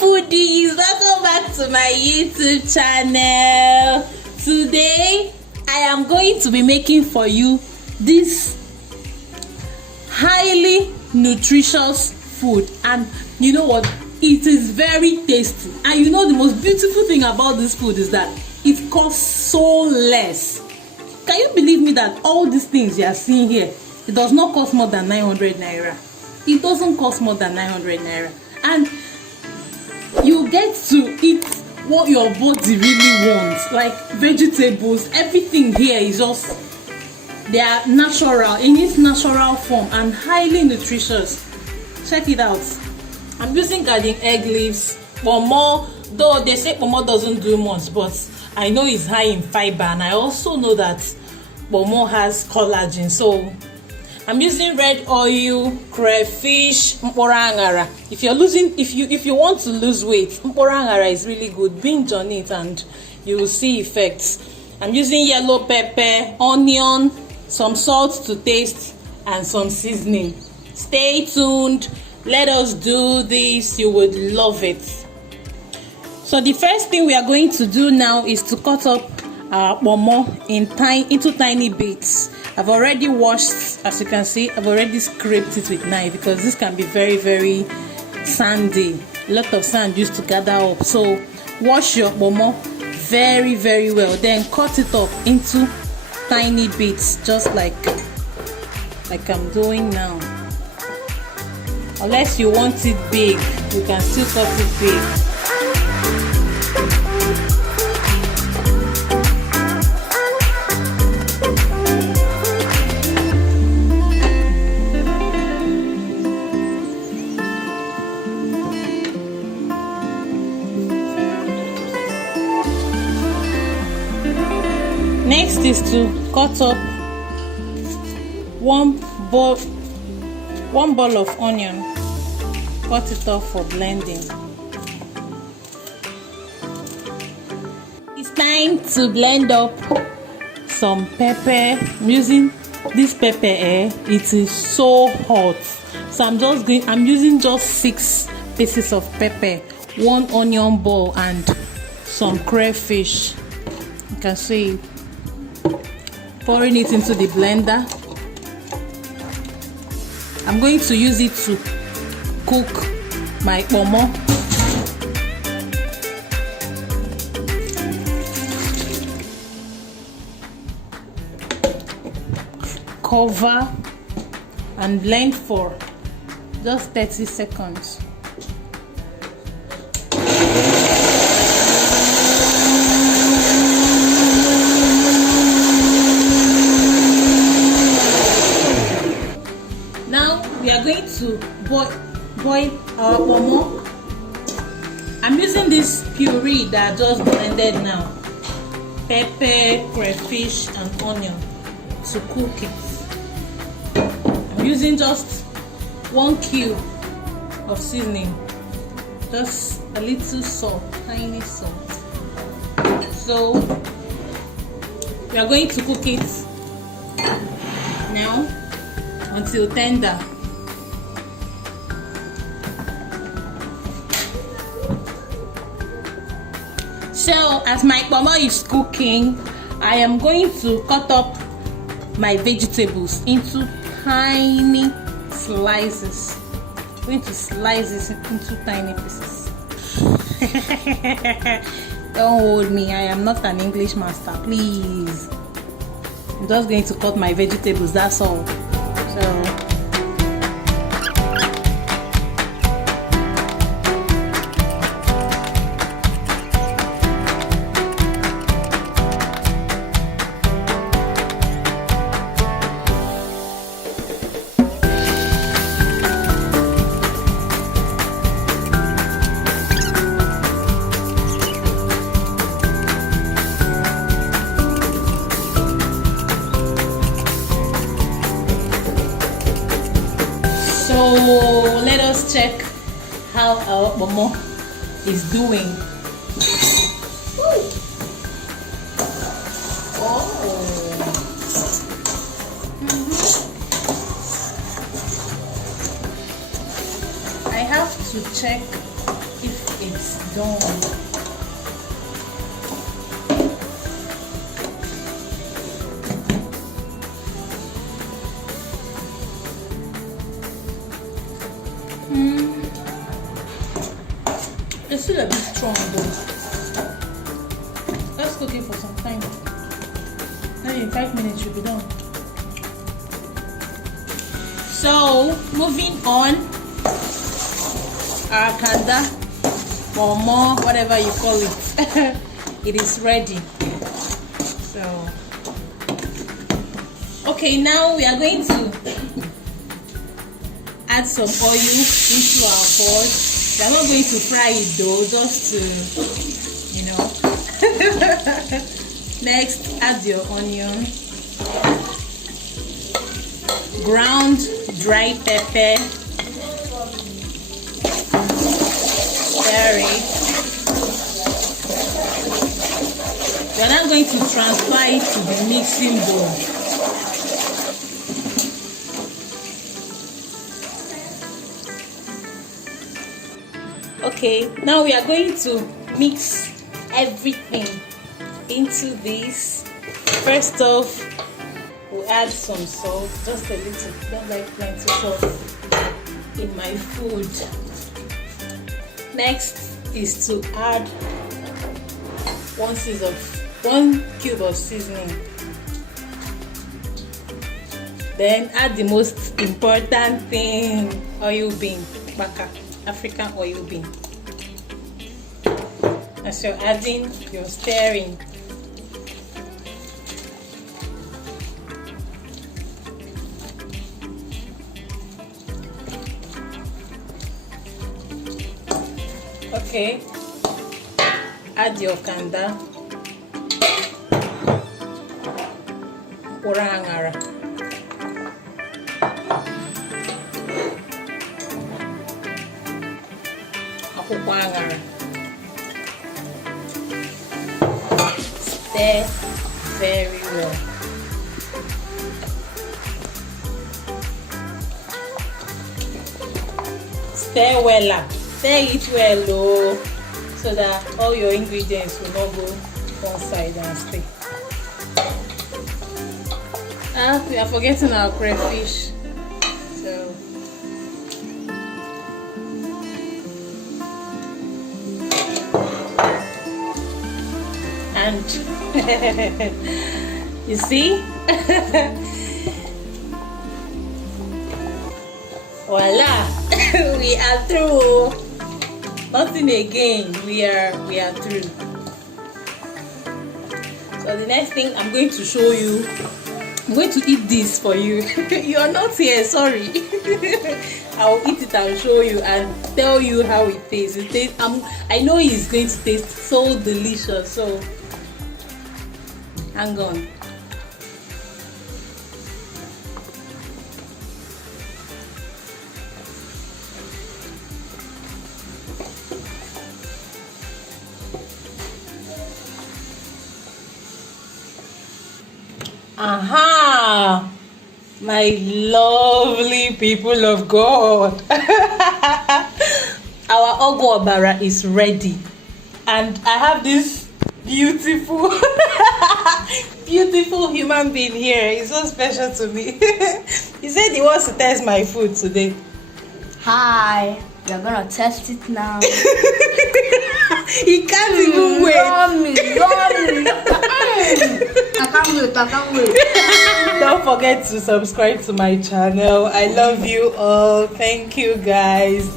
foodies, welcome back to my YouTube channel. Today I am going to be making for you this highly nutritious food, and you know what, it is very tasty. And you know the most beautiful thing about this food is that it costs so less. Can you believe me that all these things you are seeing here, it does not cost more than 900 naira. It doesn't cost more than 900 naira, and you get to eat what your body really wants, like vegetables. Everything here is just, they are natural in its natural form and highly nutritious. Check it out. I'm using garden egg leaves. Pomo, though they say Pomo doesn't do much, but I know it's high in fiber, and I also know that Pomo has collagen. So I'm using red oil, crayfish, mporangara. If you want to lose weight, mporangara is really good. Binge on it and you will see effects. I'm using yellow pepper, onion, some salt to taste, and some seasoning. Stay tuned. Let us do this. You would love it. So the first thing we are going to do now is to cut up our pomo into tiny bits. I've already washed, as you can see. I've already scraped it with knife because this can be very, very sandy. A lot of sand used to gather up. So wash your pomo very, very well. Then cut it up into tiny bits, just like I'm doing now. Unless you want it big, you can still cut it big. Next is to cut up one ball of onion. Cut it off for blending. It's time to blend up some pepper. I'm using this pepper it is so hot, so I'm using just 6 pieces of pepper, 1 onion ball, and some crayfish. You can see, pouring it into the blender. I'm going to use it to cook my pomo. Cover and blend for just 30 seconds. Now we are going to boil our pomo. I'm using this puree that I just blended now. Pepper, crayfish, and onion to cook it. I'm using just 1 cube of seasoning, just a little salt, tiny salt. So we are going to cook it now until tender. So as my pomo is cooking, I am going to cut up my vegetables into tiny slices. I'm going to slice this into tiny pieces. Don't hold me, I am not an English master, please. I'm just going to cut my vegetables, that's all. So let us check how our pomo is doing. I have to check if it done. It's still a bit strong though. Let's cook it for some time. Then in 5 minutes you'll be done. So moving on, our kanda, Pomo, whatever you call it, it is ready. So okay, now we are going to add some oil into our pot. We are not going to fry it though, just to, you know. Next, add your onion, ground dry pepper, stir it. We are now going to transfer it to the mixing bowl. Okay, now we are going to mix everything into this. First off, we'll add some salt, just a little. Don't like plenty salt in my food. Next is to add 1 cube of seasoning. Then add the most important thing, oil bean, Ukpaka, African oil bean. As you're adding, you're stirring. Okay, add your kanda, orangara, akwụkwọ aṅara. Stir very well. Stir well up. Stir it well low, so that all your ingredients will not go one side and stay. We are forgetting our crayfish. So and you see, voila, we are through. Nothing again. We are through. So the next thing I'm going to show you, I'm going to eat this for you. You are not here, sorry. I'll eat it and show you and tell you how it tastes. I know it's going to taste so delicious. So hang on. Aha, my lovely people of God. Our Ugba is ready, and I have this beautiful beautiful human being here. He's so special to me. He said he wants to test my food today. Hi, we are gonna test it now. He can't even wait. Yummy. I can't wait. Don't forget to subscribe to my channel. I love you all. Thank you guys.